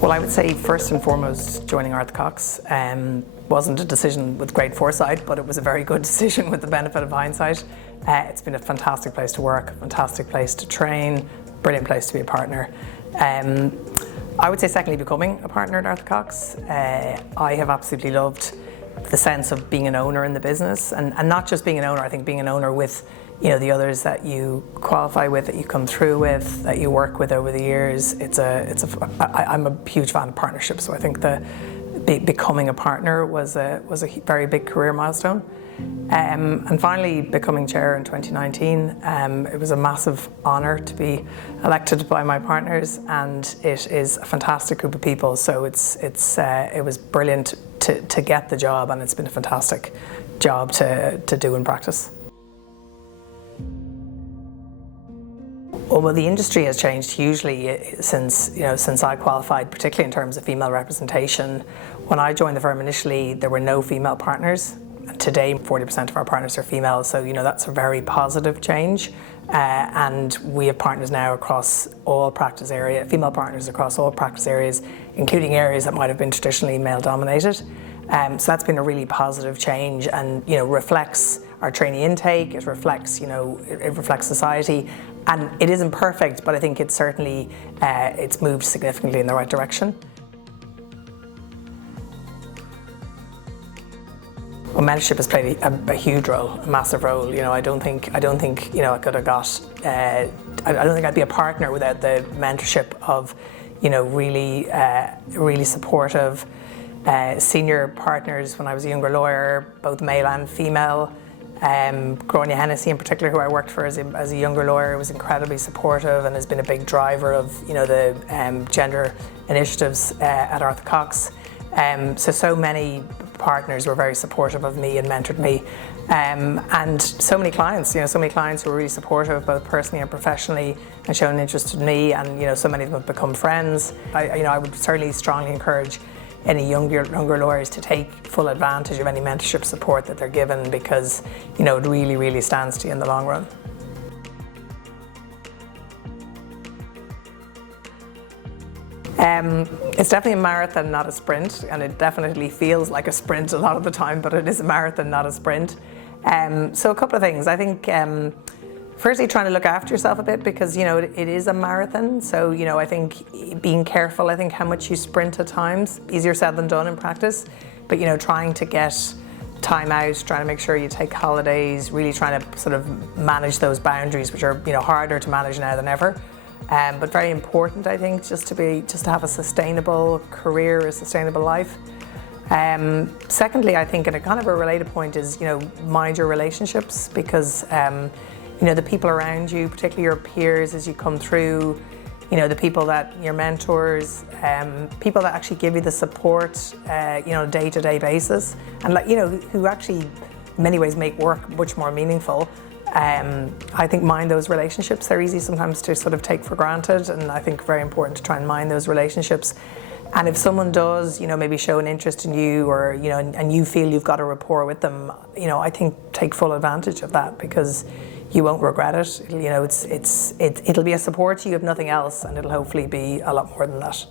Well, I would say first and foremost joining Arthur Cox wasn't a decision with great foresight, but it was a very good decision with the benefit of hindsight. It's been a fantastic place to work, a fantastic place to train, brilliant place to be a partner. I would say secondly becoming a partner at Arthur Cox. I have absolutely loved the sense of being an owner in the business, and not just being an owner, I think being an owner with the others that you qualify with, that you come through with, that you work with over the years. I'm a huge fan of partnerships, so I think becoming a partner was a very big career milestone. And finally, becoming chair in 2019, it was a massive honour to be elected by my partners, and it is a fantastic group of people. So it was brilliant to get the job, and it's been a fantastic job to do in practice. Well, the industry has changed hugely since I qualified, particularly in terms of female representation. When I joined the firm initially, there were no female partners. Today, 40% of our partners are female, so that's a very positive change. And we have partners now across all practice areas, female partners across all practice areas, including areas that might have been traditionally male-dominated. So that's been a really positive change, and reflects our trainee intake. It reflects, it reflects society, and it isn't perfect, but I think it's certainly it's moved significantly in the right direction. Well, mentorship has played a huge role, a massive role. I don't think I could have got. I don't think I'd be a partner without the mentorship of, really supportive senior partners when I was a younger lawyer, both male and female. Grania Hennessy in particular, who I worked for as a younger lawyer, was incredibly supportive and has been a big driver of the gender initiatives at Arthur Cox. So many partners were very supportive of me and mentored me, and so many clients, who were really supportive both personally and professionally, and shown an interest in me, and so many of them have become friends. I would certainly strongly encourage any younger lawyers to take full advantage of any mentorship support that they're given, because it really stands to you in the long run. It's definitely a marathon, not a sprint, and it definitely feels like a sprint a lot of the time, but it is a marathon, not a sprint. So a couple of things. I think firstly, trying to look after yourself a bit, because it is a marathon. So I think being careful. I think how much you sprint at times, easier said than done in practice. But trying to get time out, trying to make sure you take holidays, really trying to sort of manage those boundaries, which are harder to manage now than ever. But very important, I think, just to have a sustainable career, a sustainable life. Secondly, I think, and a kind of a related point is, mind your relationships, because the people around you, particularly your peers as you come through, the people that your mentors, people that actually give you the support, day-to-day basis, and who actually in many ways make work much more meaningful. I think mind those relationships. They're easy sometimes to sort of take for granted, and I think very important to try and mind those relationships. And if someone does, maybe show an interest in you, or and you feel you've got a rapport with them, I think take full advantage of that, because you won't regret it. It'll be a support to you if nothing else, and it'll hopefully be a lot more than that.